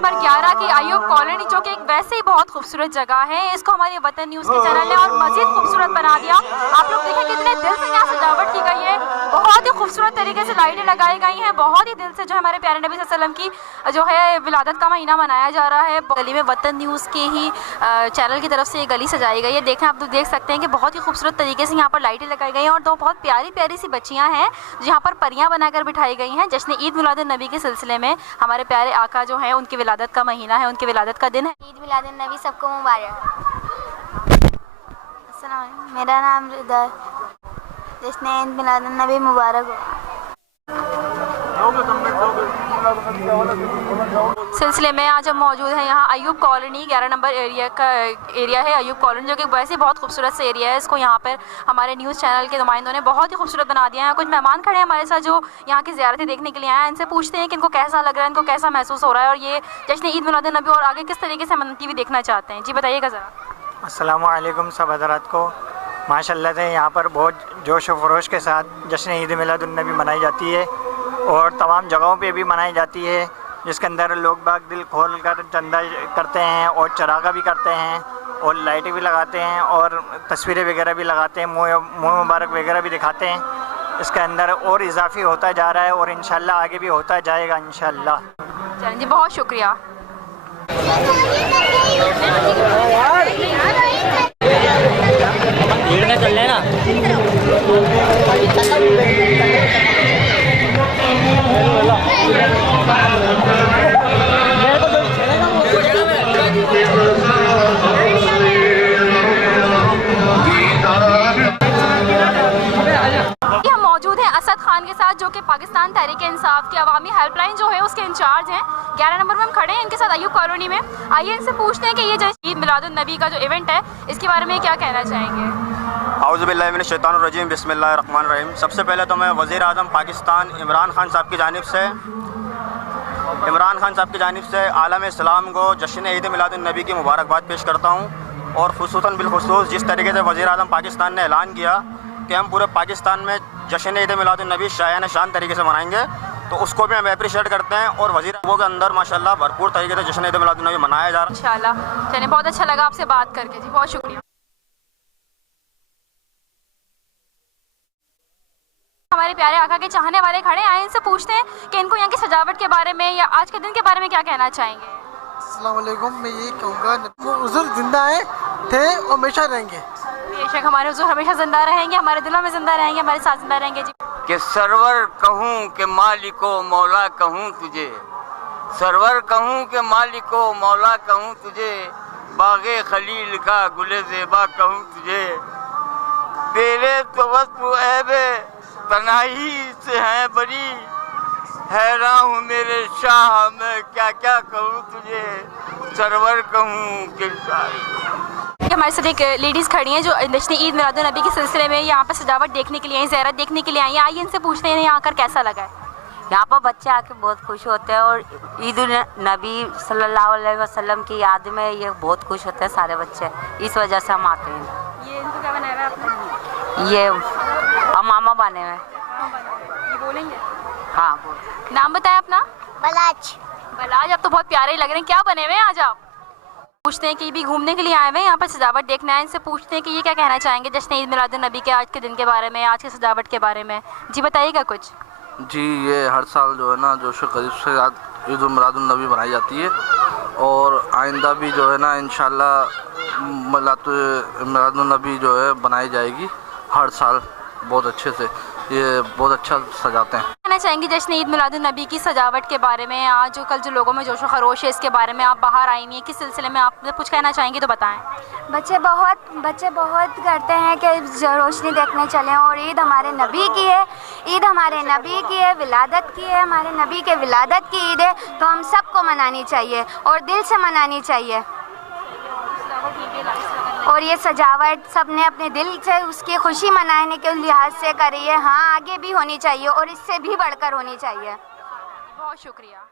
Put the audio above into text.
Number 11 की Ayub colony, जो कि एक वैसे ही बहुत खूबसूरत जगह है। इसको हमारे वतन न्यूज़ के चैनल ने और मजीद खूबसूरत बना दिया। आप लोग देखें कितने दिल से यहाँ सजावट की गई है, बहुत ही खूबसूरत तरीके से लाइटें लगाई गई हैं, बहुत ही दिल से जो हमारे प्यारे नबी सल्लल्लाहु अलैहि वसल्लम की जो है विलादत का महीना मनाया जा रहा है। गली में वतन न्यूज़ के ही चैनल की तरफ से ये गली सजाई गई है। देखें, आप लोग देख सकते हैं कि बहुत ही खूबसूरत तरीके से यहाँ पर लाइटें लगाई गई हैं और दो बहुत प्यारी प्यारी सी बच्चियाँ हैं जो यहाँ पर परियाँ बनाकर बिठाई गई हैं। जश्न ईद मिलादुन नबी के सिलसिले में हमारे प्यारे आका जो हैं उनकी विलादत का महीना है, उनकी विलादत का दिन है। ईद मिलादुन नबी सबको मुबारक। अस्सलाम, मेरा नाम रिदा, जश्न ईद मिलादुन नबी मुबारक हो। सिलसिले में आज हम मौजूद हैं यहाँ अयूब कॉलोनी 11 नंबर एरिया है अयूब कॉलोनी, जो कि वैसे बहुत खूबसूरत से एरिया है। इसको यहाँ पर हमारे न्यूज़ चैनल के नुमाइंदों ने बहुत ही खूबसूरत बना दिया है। कुछ मेहमान खड़े हैं हमारे साथ जो यहाँ की ज़ियारतें देखने के लिए आए हैं। इनसे पूछते हैं कि इनको कैसा लग रहा है, इनको कैसा महसूस हो रहा है और ये जश्न ईद मिलादुन नबी और आगे किस तरीके से हम टीवी देखना चाहते हैं। जी बताइएगा ज़रा। अस्सलामु अलैकुम सब हज़रात को। माशाल्लाह से यहाँ पर बहुत जोश व खरोश के साथ जश्न ईद मिलादुन नबी मनाई जाती है और तमाम जगहों पे भी मनाई जाती है, जिसके अंदर लोग बाग दिल खोल कर चंदा करते हैं और चरागा भी करते हैं और लाइटें भी लगाते हैं और तस्वीरें वगैरह भी लगाते हैं, मुँह मुबारक वगैरह भी दिखाते हैं। इसके अंदर और इजाफी होता जा रहा है और इंशाल्लाह आगे भी होता जाएगा इंशाल्लाह। चलिए जी, बहुत शुक्रिया। चल रहे ना हम मौजूद हैं असद खान के साथ, जो कि पाकिस्तान तहरीक इंसाफ की अवामी हेल्पलाइन जो है उसके इंचार्ज हैं। 11 नंबर में हम खड़े हैं इनके साथ अयूब कॉलोनी में। आइए इनसे पूछते हैं कि ये जो ईद मिलादुन नबी का जो इवेंट है इसके बारे में क्या कहना चाहेंगे। औज़ु बिल्लाहि मिनश शैतानिर रजीम, बिस्मिल्लाहिर रहमानिर रहीम। सबसे पहले तो मैं वज़ीर आज़म पाकिस्तान इमरान खान साहब की जानिब से आलम इस्लाम को जश्न ईद मिलादुन नबी की मुबारकबाद पेश करता हूँ। और ख़ुसूसन बिलख़ुसूस जिस तरीके से वज़ीर आज़म पाकिस्तान ने ऐलान किया कि हम पूरे पाकिस्तान में जश्न ईद मिलादुन नबी शायान शान तरीके से मनाएंगे, तो उसको भी हम अप्रिशिएट करते हैं। और वज़ीर वो के अंदर माशाल्लाह भरपूर तरीके से जश्न ईद मिलादुन नबी मनाया जा रहा है इंशाल्लाह। चलिए, बहुत अच्छा लगा आपसे बात करके जी, बहुत शुक्रिया। हमारे प्यारे आका के चाहने वाले खड़े आए, इनसे पूछते हैं कि इनको यहाँ की सजावट के बारे में या आज के दिन के बारे में क्या कहना चाहेंगे। अस्सलाम वालेकुम। मैं यही कहूँगा हुज़ूर जिंदा है थे और हमेशा रहेंगे। बेशक हमारे हुज़ूर हमेशा जिंदा रहेंगे, हमारे दिलों में जिंदा रहेंगे, हमारे साथ जिंदा रहेंगे जी। कि सरवर कहूँ कि मालिको मौला कहूँ तुझे, सरवर कहूँ कि मालिको मौला कहूँ तुझे, बागे खलील का गुले ज़ेबा कहूँ तुझे, तेरे तो वस्फ़ ऐबे तनाही से है बड़ी, हैरान हूँ मेरे शाह मैं क्या क्या कहूँ तुझे, सरवर कहूँ कि हमारे साथ एक लेडीज़ खड़ी हैं जो जश्न ईद मिलादुन नबी के सिलसिले में यहाँ पर सजावट देखने के लिए आई, ज़ियारत देखने के लिए आई। आइए इनसे पूछते हैं यहाँ आकर कैसा लगा है। यहाँ पर बच्चे आके बहुत खुश होते हैं और ईद नबी सल्लल्लाहु अलैहि वसल्लम की याद में ये बहुत खुश होते हैं सारे बच्चे, इस वजह से हम आते हैं। ये इनको क्या बनाया है आपने? ये अमामा बने हुए। ये बोलेंगे? हाँ बोल। नाम बताएं अपना। बलाज। बलाज, आप तो बहुत प्यारे लग रहे हैं। क्या बने हुए हैं आज आप? पूछते हैं कि भी घूमने के लिए आए हुए हैं यहाँ पर सजावट देखने आए। इनसे पूछते हैं कि ये क्या कहना चाहेंगे जश्न ईद मिलादुन नबी के आज के दिन के बारे में, आज की सजावट के बारे में। जी बताइएगा कुछ। जी, ये हर साल जो है ना जोश करीब से ईद मिलादुन नबी बनाई जाती है और आइंदा भी जो है ना इंशाल्लाह मिलादुन नबी जो है बनाई जाएगी हर साल बहुत अच्छे से। ये बहुत अच्छा सजाते हैं। कहना चाहेंगे जश्न ईद मिलादुन नबी की सजावट के बारे में, आज जो कल जो लोगों में जोश व खरोश है इसके बारे में, आप बाहर आई हुई हैं, किस सिलसिले में आप कुछ कहना चाहेंगे तो बताएं। बच्चे बहुत करते हैं कि रोशनी देखने चलें और ईद हमारे नबी की है, ईद हमारे नबी की है, विलादत की है, हमारे नबी के विलादत की ईद है, तो हम सबको मनानी चाहिए और दिल से मनानी चाहिए। और ये सजावट सबने अपने दिल से उसकी खुशी मनाने के लिहाज से करी है। हाँ, आगे भी होनी चाहिए और इससे भी बढ़कर होनी चाहिए। बहुत शुक्रिया।